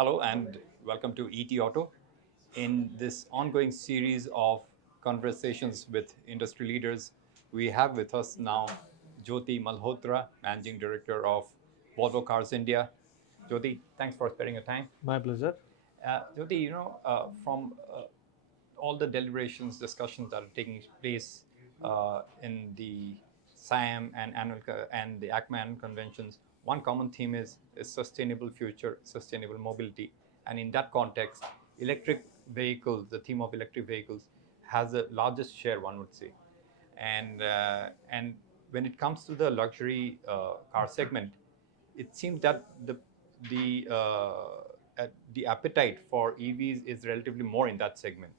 Hello and welcome to ET Auto. In this ongoing series of conversations with industry leaders, we have with us now Jyoti Malhotra, Managing Director of Volvo Cars India. Jyoti, thanks for sparing your time. My pleasure. Jyoti, from all the deliberations, discussions that are taking place in the SIAM and the ACMAN conventions, one common theme is sustainable future, sustainable mobility. And in that context, electric vehicles, the theme of electric vehicles, has the largest share, one would say. And when it comes to the luxury car segment, it seems that the appetite for EVs is relatively more in that segment.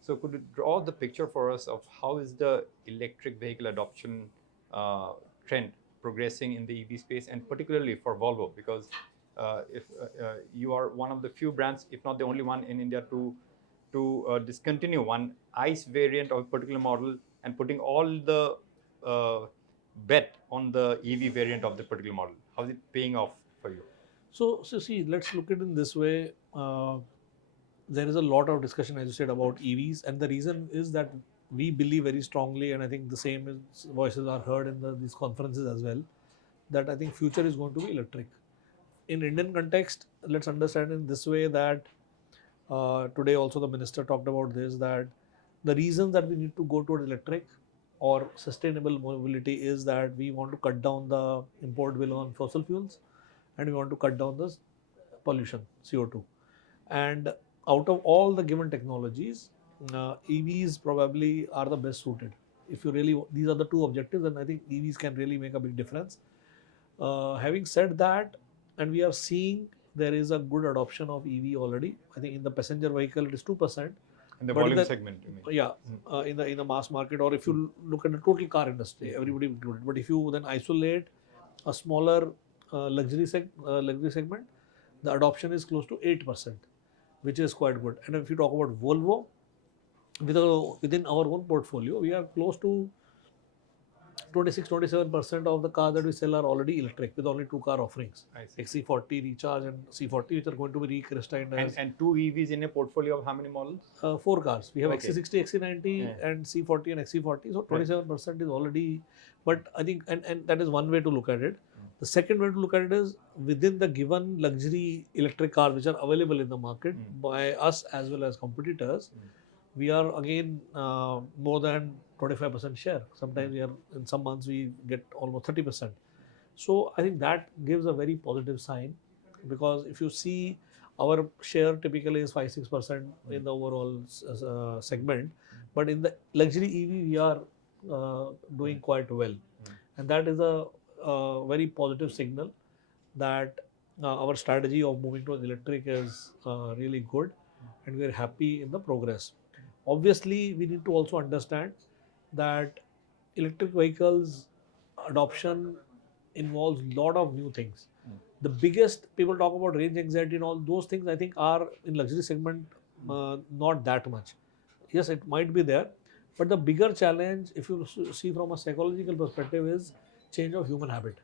So could you draw the picture for us of how is the electric vehicle adoption trend progressing in the EV space, and particularly for Volvo, because if you are one of the few brands, if not the only one in India, to discontinue one ICE variant of a particular model and putting all the bet on the EV variant of the particular model. How is it paying off for you? So see, let's look at it in this way. There is a lot of discussion, as you said, about EVs, and the reason is that we believe very strongly, and I think the same voices are heard in these conferences as well, that I think future is going to be electric. In Indian context, let's understand in this way that today also the minister talked about this, that the reason that we need to go toward electric or sustainable mobility is that we want to cut down the import bill on fossil fuels, and we want to cut down the pollution, CO2. And out of all the given technologies, EVs probably are the best suited. If you really, these are the two objectives, and I think EVs can really make a big difference. Having said that, and we are seeing there is a good adoption of EV already. I think in the passenger vehicle it is 2%. In the But volume segment, you mean? yeah, in the mass market, or if you look at the total car industry, everybody included. But if you then isolate a smaller luxury segment, the adoption is close to 8%, which is quite good. And if you talk about Volvo, within our own portfolio, we are close to 26-27% of the cars that we sell are already electric, with only two car offerings, XC40 Recharge and C40, which are going to be recrystallined as. And two EVs in a portfolio of how many models? Four cars. We have Okay. XC60, XC90, Yeah. and C40 and XC40. So 27% is already. But I think, and that is one way to look at it. The second way to look at it is within the given luxury electric cars which are available in the market by us as well as competitors, we are again more than 25% share. Sometimes we are, in some months we get almost 30%. So I think that gives a very positive sign, because if you see, our share typically is 5-6% in the overall segment, but in the luxury EV we are doing quite well, and that is a very positive signal that our strategy of moving to electric is really good, and we are happy in the progress. Obviously, we need to also understand that electric vehicles adoption involves a lot of new things. The biggest, people talk about range anxiety and all those things, I think are in luxury segment not that much. Yes, it might be there, but the bigger challenge, if you see from a psychological perspective, is change of human habit.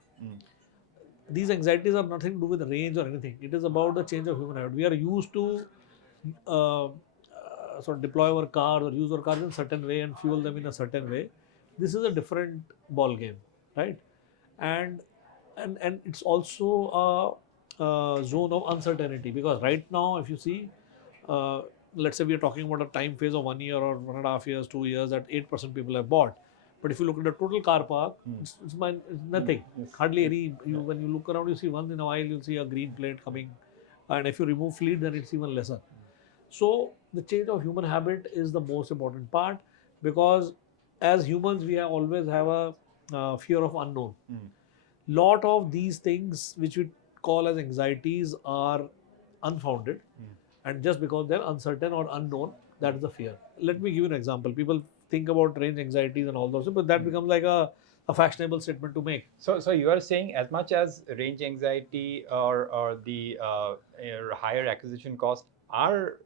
These anxieties are nothing to do with range or anything. It is about the change of human habit. We are used to sort of deploy our cars or use our cars in a certain way and fuel them in a certain way. This is a different ball game, right? And and it's also a zone of uncertainty, because right now, if you see, let's say we are talking about a time phase of 1 year or 1.5 years, 2 years, that 8% people have bought. But if you look at the total car park, it's nothing. Hardly any. When you look around, you see once in a while, you'll see a green plate coming. And if you remove fleet, then it's even lesser. So the change of human habit is the most important part, because as humans, we always have a fear of unknown. Lot of these things which we call as anxieties are unfounded, and just because they're uncertain or unknown, that is the fear. Let me give you an example. People think about range anxieties and all those, but that becomes like a fashionable statement to make. So you are saying as much as range anxiety or the higher acquisition cost are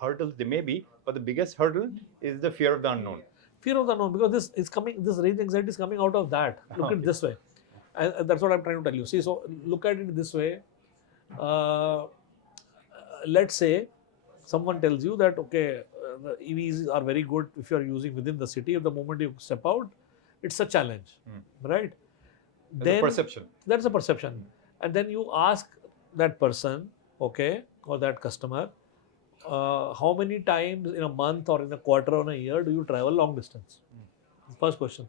hurdles, they may be, but the biggest hurdle is the fear of the unknown. Fear of the unknown, because this range anxiety is coming out of that. Look at it this way. And that's what I'm trying to tell you. See, so look at it this way. let's say someone tells you that okay, the EVs are very good if you are using within the city. At the moment you step out, it's a challenge, right? As a Then perception. that's a perception, and then you ask that person, okay, or that customer, how many times in a month or in a quarter or in a year do you travel long distance? First question.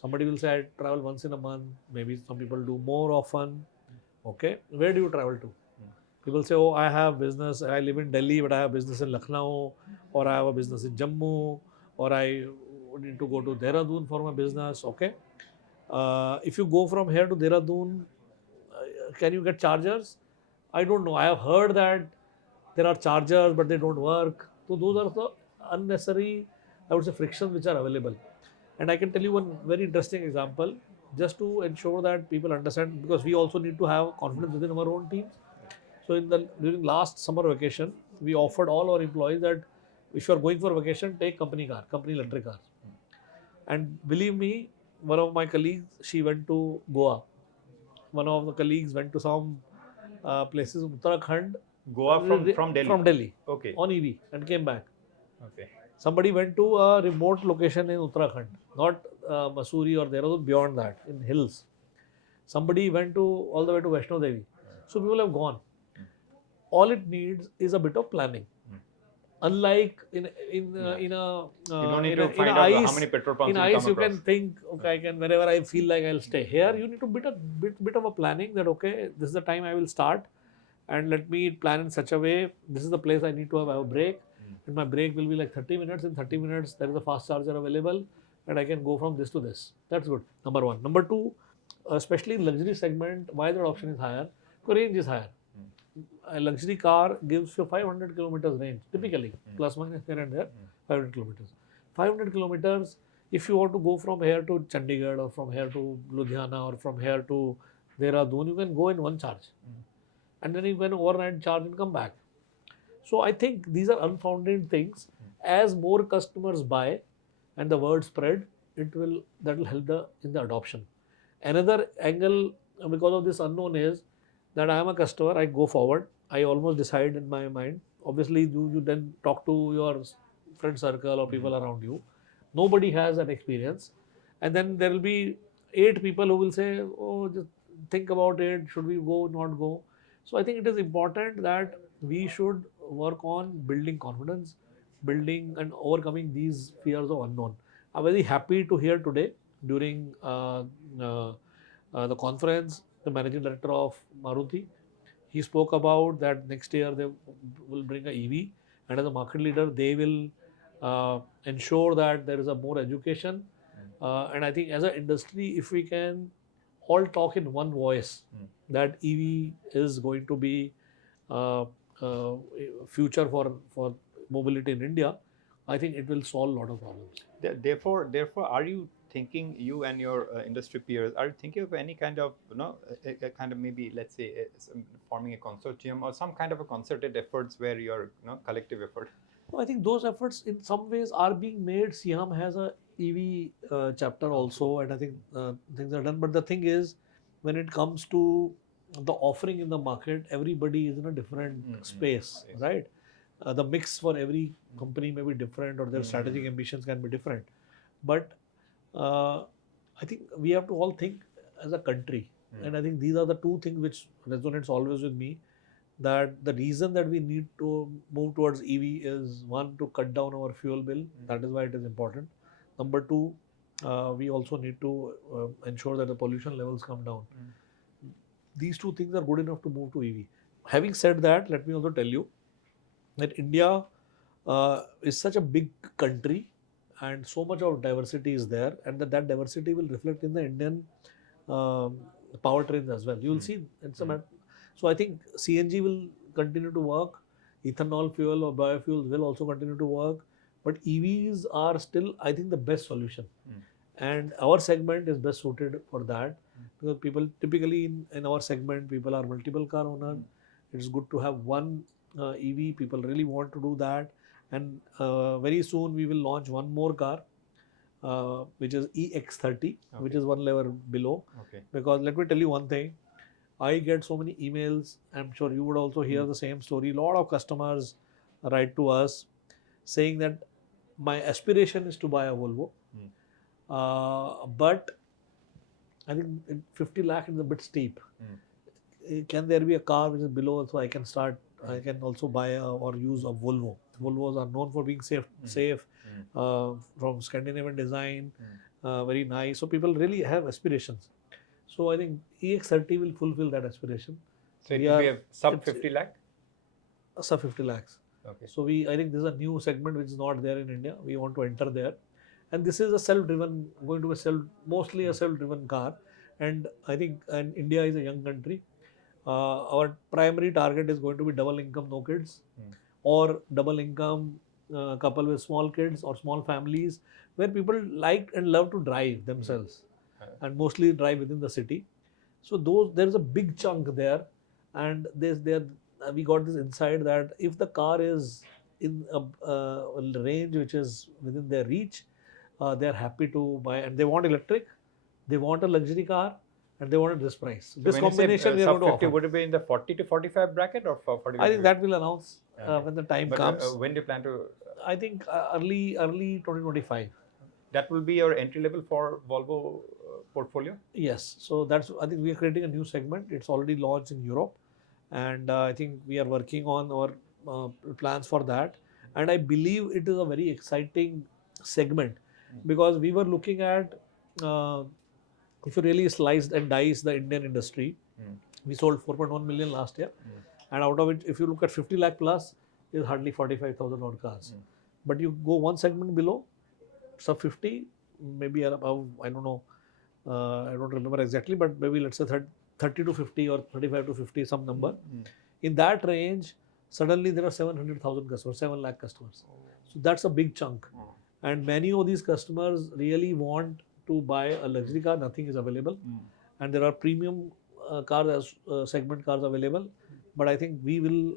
Somebody will say I travel once in a month. Maybe some people do more often. Okay, where do you travel to? People say, oh, I have business. I live in Delhi, but I have business in Lucknow, or I have a business in Jammu, or I need to go to Dehradun for my business. Okay, if you go from here to Dehradun, can you get chargers? I don't know. I have heard that there are chargers, but they don't work. So those are the unnecessary, I would say, frictions which are available. And I can tell you one very interesting example, just to ensure that people understand, because we also need to have confidence within our own teams. So during last summer vacation, we offered all our employees that if you are going for vacation, take company car, company electric cars. And believe me, one of my colleagues, she went to Goa. One of the colleagues went to some places in Uttarakhand, Goa from Delhi. from Delhi, Okay. on EV and came back. Okay. Somebody went to a remote location in Uttarakhand, not Masuri or Dehradun, beyond that, in hills. Somebody went to all the way to Vaishno Devi. So people have gone. All it needs is a bit of planning. Unlike in a You don't in need a, to in find a out ice, how many petrol pumps in you ice come you across. can think, okay, I can, wherever I feel like I'll stay. Here you need to bit of a planning that okay, this is the time I will start, and let me plan in such a way. This is the place I need to have a break, and my break will be like 30 minutes. In 30 minutes there is a fast charger available, and I can go from this to this. That's good. Number one. Number two, especially in luxury segment, why the adoption is higher? Because range is higher. A luxury car gives you 500 kilometers range, typically, plus minus here and there, 500 kilometers. 500 kilometers, if you want to go from here to Chandigarh or from here to Ludhiana or from here to Dehradun, you can go in one charge. And then you can overnight charge and come back. So I think these are unfounded things. As more customers buy and the word spread, that will help in the adoption. Another angle because of this unknown is that I am a customer, I go forward, I almost decide in my mind. Obviously, you then talk to your friend circle or people around you. Nobody has that experience. And then there will be 8 people who will say, oh, just think about it, should we go, not go? So I think it is important that we should work on building confidence, building and overcoming these fears of unknown. I'm very happy to hear today during the conference, the managing director of Maruti, he spoke about that next year they will bring a EV, and as a market leader, they will ensure that there is a more education. And I think as an industry, if we can all talk in one voice, that EV is going to be uh, uh, future for mobility in India, I think it will solve a lot of problems. Therefore, are you thinking, you and your industry peers, are you thinking of any kind of, a kind of maybe, let's say, forming a consortium or some kind of a concerted efforts where your, collective effort? So I think those efforts in some ways are being made. Siam has a EV chapter also, and I think things are done. But the thing is, when it comes to the offering in the market, everybody is in a different space, Yes. right? The mix for every company may be different, or their strategic ambitions can be different. But uh, I think we have to all think as a country, and I think these are the two things which resonates always with me, that the reason that we need to move towards EV is one, to cut down our fuel bill. That is why it is important. Number two, we also need to ensure that the pollution levels come down. These two things are good enough to move to EV. Having said that, let me also tell you that India is such a big country and so much of diversity is there, and that diversity will reflect in the Indian um, powertrains as well. You will see it's a matter. So I think CNG will continue to work, ethanol fuel or biofuels will also continue to work, but EVs are still, I think, the best solution. And our segment is best suited for that, because people typically in our segment, people are multiple car owners. It's good to have one EV. People really want to do that, and very soon we will launch one more car, which is EX30, which Okay. is one level below. Okay. Because let me tell you one thing, I get so many emails. I'm sure you would also hear the same story. A lot of customers write to us saying that my aspiration is to buy a Volvo, but I think 50 lakh is a bit steep. Can there be a car which is below so I can start? I can also buy or use a Volvo. Volvos are known for being safe, from Scandinavian design, very nice. So people really have aspirations. So I think EX30 will fulfill that aspiration. So it will be a sub 50 lakh? Sub 50 lakhs. Okay. So I think this is a new segment which is not there in India. We want to enter there. And this is a self-driven, going to be mostly a self-driven car. And I think, and India is a young country. Our primary target is going to be double income, no kids, or double income couple with small kids or small families, where people like and love to drive themselves and mostly drive within the city. So there's a big chunk there, and we got this insight that if the car is in a range which is within their reach, they're happy to buy, and they want electric, they want a luxury car, and they want this price. So this combination we are going to offer. Would it be in the 40 to 45 bracket or 45? I think that will announce when the time comes. When do you plan to? I think early 2025. That will be your entry level for Volvo portfolio? Yes. So I think we are creating a new segment. It's already launched in Europe, and I think we are working on our plans for that. And I believe it is a very exciting segment because we were looking at if you really slice and dice the Indian industry, we sold 4.1 million last year, and out of it, if you look at 50 lakh plus, is hardly 45,000 odd cars. But you go one segment below, sub 50, maybe above, I don't know, I don't remember exactly, but maybe let's say 30 to 50 or 35 to 50, some number. In that range, suddenly there are 700,000 customers, 7 lakh customers. So that's a big chunk. And many of these customers really want to buy a luxury car, nothing is available. And there are premium cars, segment cars available. But I think we will,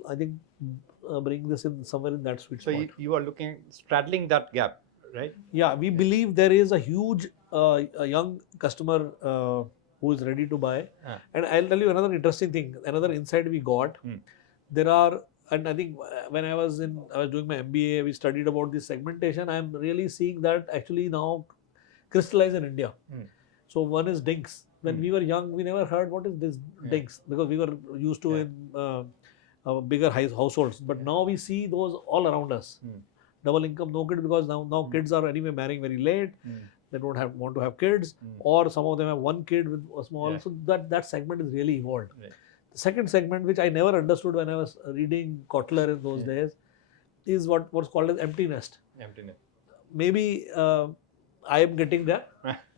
bring this in somewhere in that sweet spot. So you are looking, straddling that gap, right? Yeah, we believe there is a huge a young customer who is ready to buy. And I'll tell you another interesting thing, another insight we got. There are, and I think when I was doing my MBA, we studied about this segmentation. I'm really seeing that actually now crystallize in India. So one is dinks. When we were young, we never heard what is this dinks because we were used to in bigger households. But now we see those all around us. Double income, no kids, because now kids are anyway marrying very late. They don't want to have kids, or some of them have one kid with a small. So that segment is really evolved. The second segment, which I never understood when I was reading Kotler in those days, is what's called as empty nest. Maybe I am getting there,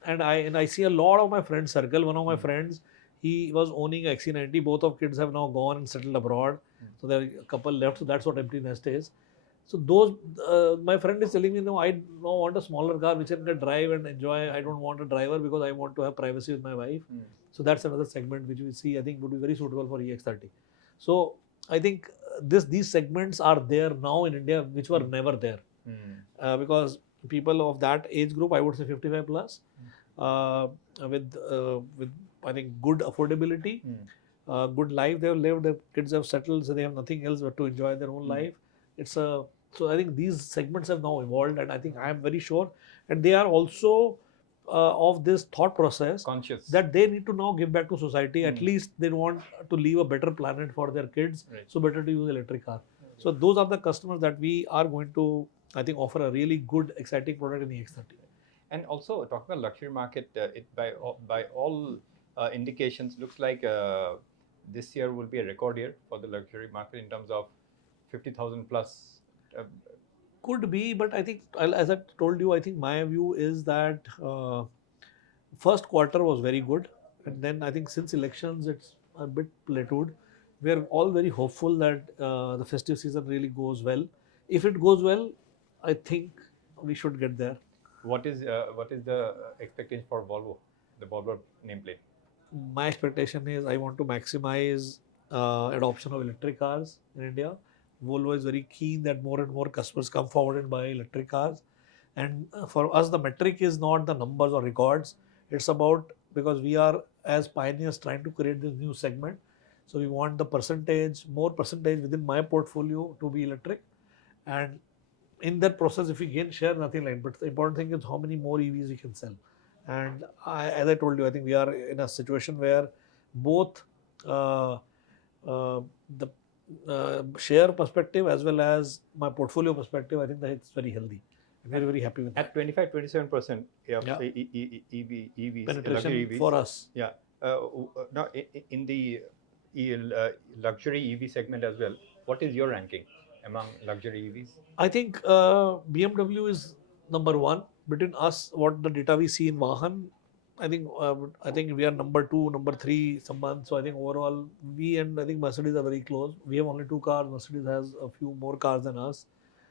and I see a lot of my friend circle. One of my friends, he was owning XC90. Both of kids have now gone and settled abroad. So there are a couple left. So that's what empty nest is. So those, my friend is telling me, no, I don't want a smaller car which I can drive and enjoy. I don't want a driver because I want to have privacy with my wife. So that's another segment which we see, I think, would be very suitable for EX30. So I think these segments are there now in India, which were never there. Because people of that age group, I would say 55 plus, with I think good affordability, good life they have lived, their kids have settled, so they have nothing else but to enjoy their own life. So I think these segments have now evolved, and I think I am very sure, and they are also of this thought process, conscious, that they need to now give back to society. At least they want to leave a better planet for their kids, so better to use electric car. So those are the customers that we are going to, I think, offer a really good, exciting product in the EX30. And also talking about luxury market, it by all indications looks like this year will be a record year for the luxury market in terms of 50,000 plus. Could be, but I think, as I told you, I think my view is that first quarter was very good, and then I think since elections it's a bit plateaued. We are all very hopeful that the festive season really goes well. If it goes well, I think we should get there. What is the expectation for Volvo, the Volvo nameplate? My expectation is I want to maximize adoption of electric cars in India. Volvo is very keen that more and more customers come forward and buy electric cars. And for us, the metric is not the numbers or records. It's about, because we are as pioneers trying to create this new segment. So we want the more percentage within my portfolio to be electric, and in that process, if we gain share, nothing like. But the important thing is how many more EVs we can sell. And as I told you, I think we are in a situation where both uh, the share perspective as well as my portfolio perspective, I think that it's very healthy. I'm very, very happy with that. At 25-27% Yeah. EVs, Penetration luxury EVs. for us. Yeah. Now, in the luxury EV segment as well, what is your ranking among luxury EVs? I think BMW is number one. Between us, what the data we see in Vahan, I think we are number two, number three some months. So I think overall we and I think Mercedes are very close. We have only two cars. Mercedes has a few more cars than us.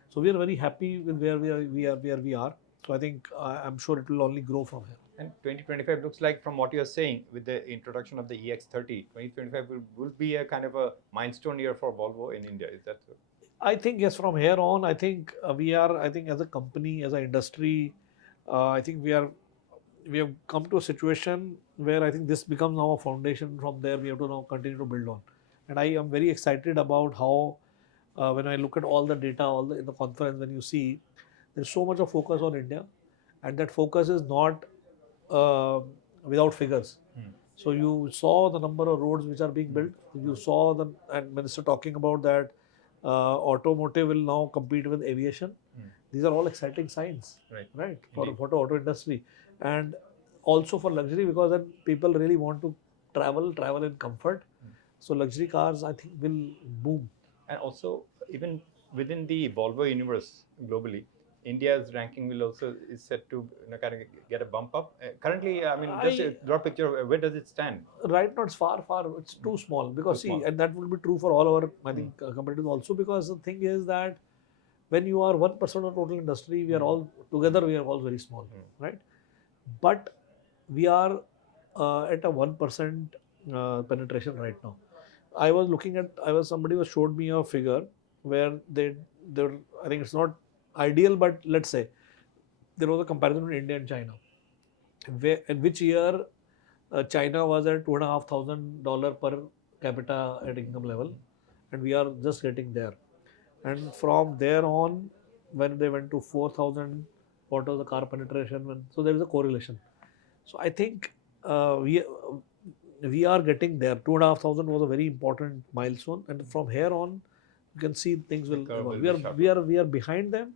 So we are very happy with where we are. So I think I'm sure it will only grow from here. And 2025 looks like, from what you're saying, with the introduction of the EX30, 2025 will be a kind of a milestone year for Volvo in India. Is that so? I think yes. From here on, I think we are. I think as a company, as an industry, I think we have come to a situation where I think this becomes now a foundation. From there, we have to now continue to build on. And I am very excited about how, when I look at all the data, in the conference, when you see there's so much of focus on India, and that focus is not uh, without figures. So you saw the number of roads which are being built. You saw the and minister talking about that automotive will now compete with aviation. These are all exciting signs, right? For auto industry, and also for luxury, because then people really want to travel in comfort. So luxury cars, I think, will boom. And also, even within the Volvo universe globally, India's ranking will also is set to kind of get a bump up. Currently, I mean, just a draw picture. Where does it stand? Right now, it's far. It's too small, because Too small. and that will be true for all our competitors also, because the thing is that when you are 1% of total industry, we are all together. We are all very small, right? But we are at a 1% penetration right now. I was looking at. Somebody was showed me a figure where they were, I think it's not ideal, but let's say there was a comparison between India and China. In which year China was at $2,500 per capita at income level, and we are just getting there. And from there on, when they went to 4,000, what was the car penetration? So there is a correlation. So I think we are getting there. 2,500 was a very important milestone, and from here on, you can see things will evolve. We are behind them,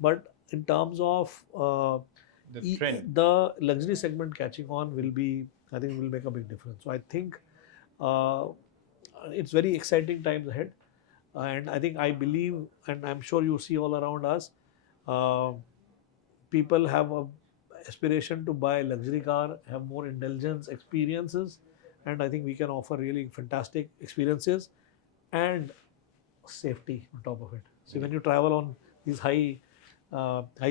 but in terms of the luxury segment catching on will be, I think, will make a big difference. So I think it's very exciting times ahead, and I believe, and I'm sure you see all around us, people have a aspiration to buy a luxury car, have more indulgence experiences, and I think we can offer really fantastic experiences and safety on top of it. So when you travel on these high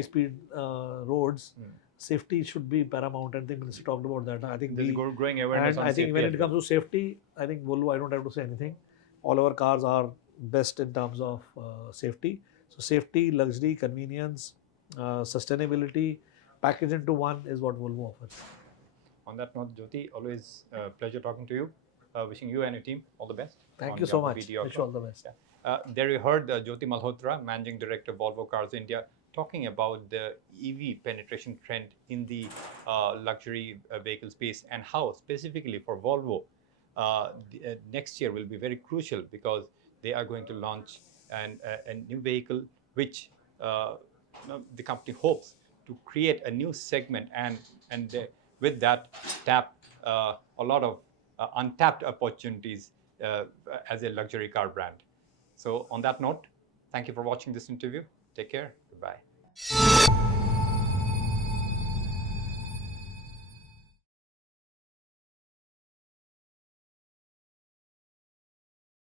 speed roads, safety should be paramount. And the minister talked about that. I think there's growing awareness on I think safety when it comes to safety, I think Volvo, I don't have to say anything. All our cars are best in terms of safety. So safety, luxury, convenience, sustainability, package into one is what Volvo offers. On that note, Jyoti, always a pleasure talking to you. Wishing you and your team all the best. Thank you so much. Wish you all the best. There you heard Jyoti Malhotra, Managing Director, Volvo Cars India, talking about the EV penetration trend in the luxury vehicle space, and how specifically for Volvo, next year will be very crucial, because they are going to launch a new vehicle which the company hopes to create a new segment, and with that tap a lot of untapped opportunities as a luxury car brand. So on that note, thank you for watching this interview. Take care. Goodbye.